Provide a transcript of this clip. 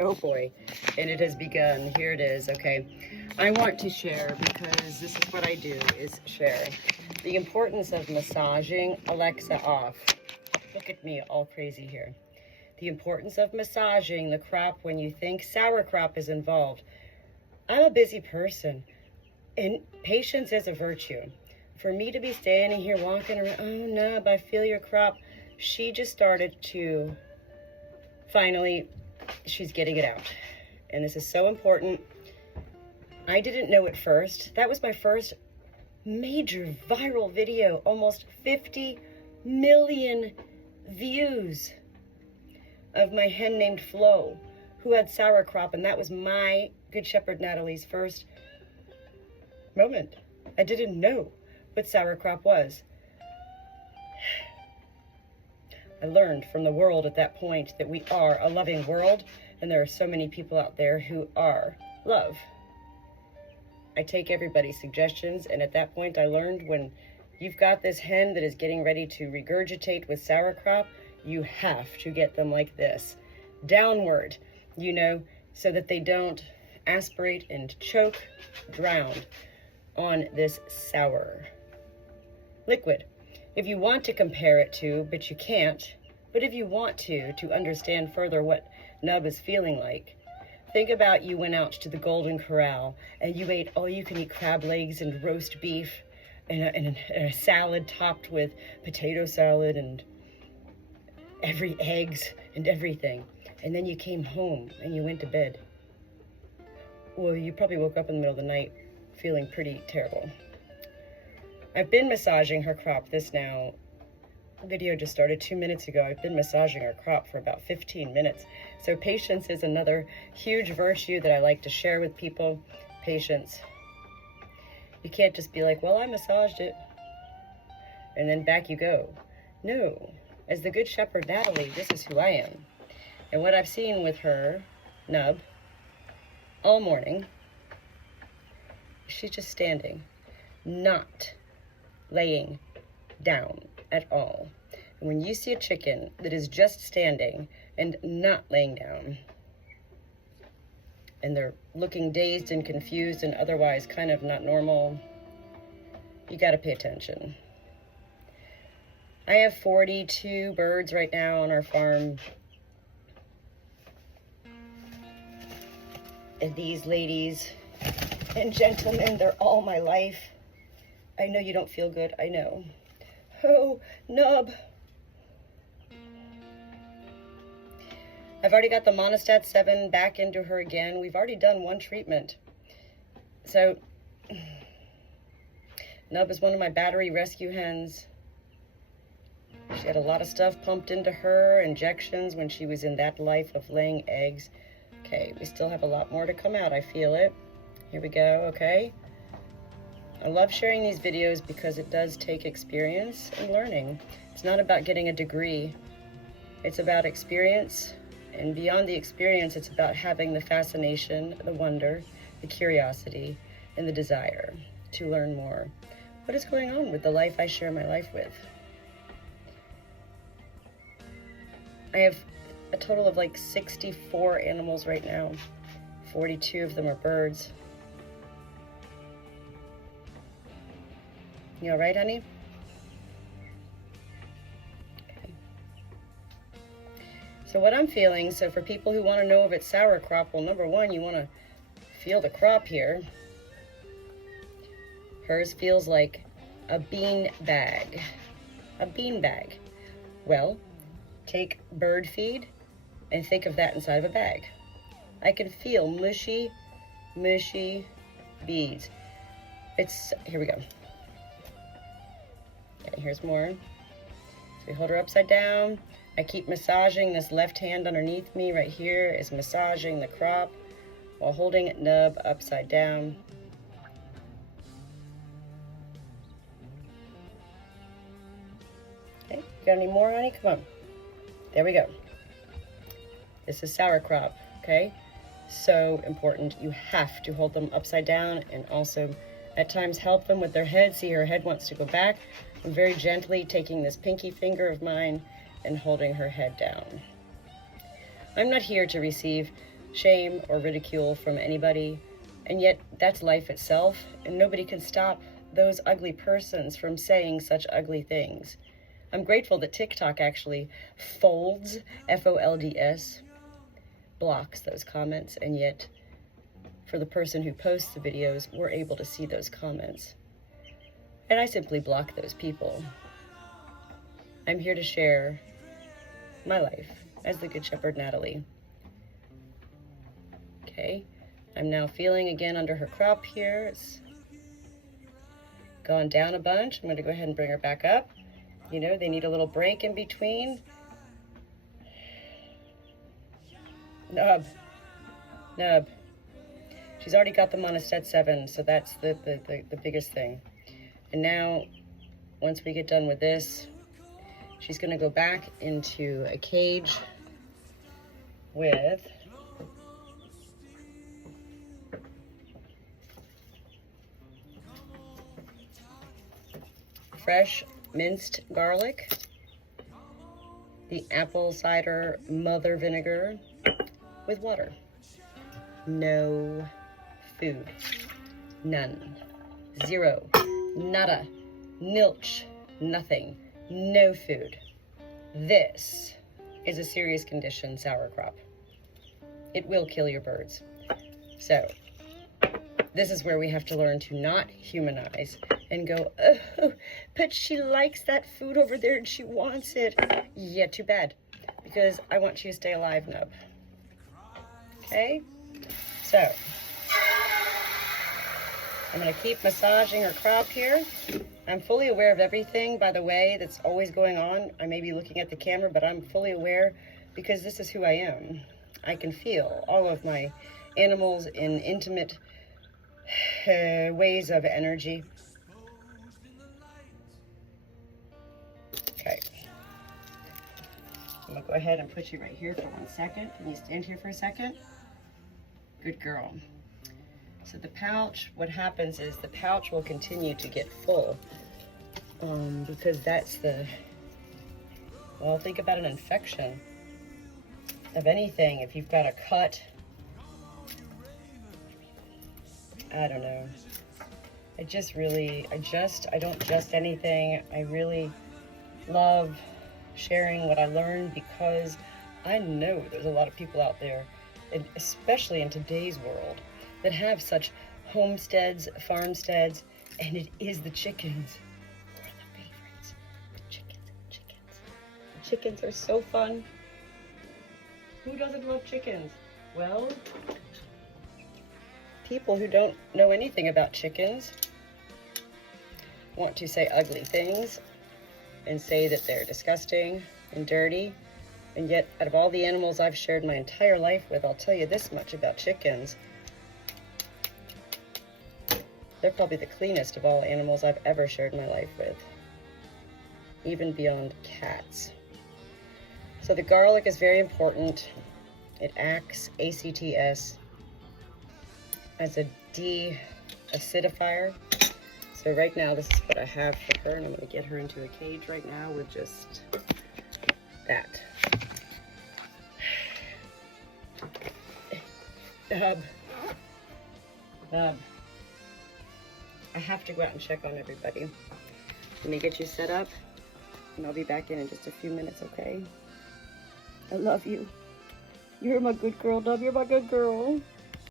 Oh boy, and it has begun. Here it is. Okay, I want to share, because this is what I do, is share the importance of massaging. Alexa, off. Look at me, all crazy here. The importance of massaging the crop when you think sour crop is involved. I'm a busy person, and patience is a virtue. For me to be standing here walking around, oh nub, I feel your crop. She just started to, finally, she's getting it out. And this is so important. I didn't know at first. That was my first major viral video, almost 50 million views, of my hen named Flo, who had sour crop, and that was my Good Shepherd Natalie's first moment. I didn't know what sour crop was. I learned from the world at that point that we are a loving world, and there are so many people out there who are love. I take everybody's suggestions, and at that point I learned, when you've got this hen that is getting ready to regurgitate with sour crop, you have to get them like this, downward, you know, so that they don't aspirate and choke, drown on this sour liquid. If you want to compare it to, but you can't, but if you want to understand further what nub is feeling like, think about you went out to the Golden Corral and you ate all-you-can-eat crab legs and roast beef and a salad topped with potato salad and every eggs and everything. And then you came home and you went to bed. Well, you probably woke up in the middle of the night feeling pretty terrible. I've been massaging her crop. This now, video just started 2 minutes ago. I've been massaging her crop for about 15 minutes. So patience is another huge virtue that I like to share with people. Patience. You can't just be like, well, I massaged it, and then back you go. No. As the Good Shepherd Natalie, this is who I am. And what I've seen with her, nub, all morning, she's just standing, not laying down at all. And when you see a chicken that is just standing and not laying down, and they're looking dazed and confused and otherwise kind of not normal, you got to pay attention. I have 42 birds right now on our farm. And these ladies and gentlemen, they're all my life. I know you don't feel good, I know. Oh, nub. I've already got the Monistat 7 back into her again. We've already done one treatment. So, nub is one of my battery rescue hens. She had a lot of stuff pumped into her, injections when she was in that life of laying eggs. Okay, we still have a lot more to come out, I feel it. Here we go, okay? I love sharing these videos because it does take experience and learning. It's not about getting a degree. It's about experience, and beyond the experience, it's about having the fascination, the wonder, the curiosity, and the desire to learn more. What is going on with the life I share my life with? I have a total of like 64 animals right now. 42 of them are birds. You all right, honey? Okay. So what I'm feeling, so for people who want to know if it's sour crop, well, number one, you want to feel the crop here. Hers feels like a bean bag. A bean bag. Well, take bird feed and think of that inside of a bag. I can feel mushy, mushy beads. Here we go. Okay, here's more. So we hold her upside down. I keep massaging. This left hand underneath me right here is massaging the crop while holding it nub upside down. Okay, you got any more, honey? Come on. There we go. This is sour crop, okay? So important. You have to hold them upside down, and also at times help them with their head. See, her head wants to go back. I'm very gently taking this pinky finger of mine and holding her head down. I'm not here to receive shame or ridicule from anybody. And yet that's life itself, and nobody can stop those ugly persons from saying such ugly things. I'm grateful that TikTok actually folds, F-O-L-D-S, blocks those comments, and yet for the person who posts the videos, we're able to see those comments. And I simply block those people. I'm here to share my life as the Good Shepherd Natalie. Okay, I'm now feeling again under her crop here. It's gone down a bunch. I'm going to go ahead and bring her back up. You know, they need a little break in between. Nub. She's already got them on a set 7, so that's the biggest thing. And now, once we get done with this, she's going to go back into a cage with fresh minced garlic, the apple cider mother vinegar with water. No food. None. Zero. Nada. Nilch. Nothing. No food. This is a serious condition sour crop. It will kill your birds. So, this is where we have to learn to not humanize and go, oh, but she likes that food over there and she wants it. Yeah, too bad, because I want you to stay alive, Nub. Okay? So, I'm going to keep massaging her crop here. I'm fully aware of everything, by the way, that's always going on. I may be looking at the camera, but I'm fully aware because this is who I am. I can feel all of my animals in intimate ways of energy. Okay. I'm going to go ahead and put you right here for 1 second. Can you stand here for a second? Good girl. So the pouch, what happens is the pouch will continue to get full because that's the, well, think about an infection of anything. If you've got a cut, I don't know. I don't just anything. I really love sharing what I learned because I know there's a lot of people out there, and especially in today's world, that have such homesteads, farmsteads, and it is the chickens who are the favorites. Chickens. The chickens are so fun. Who doesn't love chickens? Well, people who don't know anything about chickens want to say ugly things and say that they're disgusting and dirty. And yet, out of all the animals I've shared my entire life with, I'll tell you this much about chickens. They're probably the cleanest of all animals I've ever shared my life with, even beyond cats. So the garlic is very important. It acts, ACTS, as a de-acidifier. So right now, this is what I have for her, and I'm going to get her into a cage right now with just that. Nub. I have to go out and check on everybody. Let me get you set up, and I'll be back in just a few minutes, okay? I love you. You're my good girl, Nub. You're my good girl.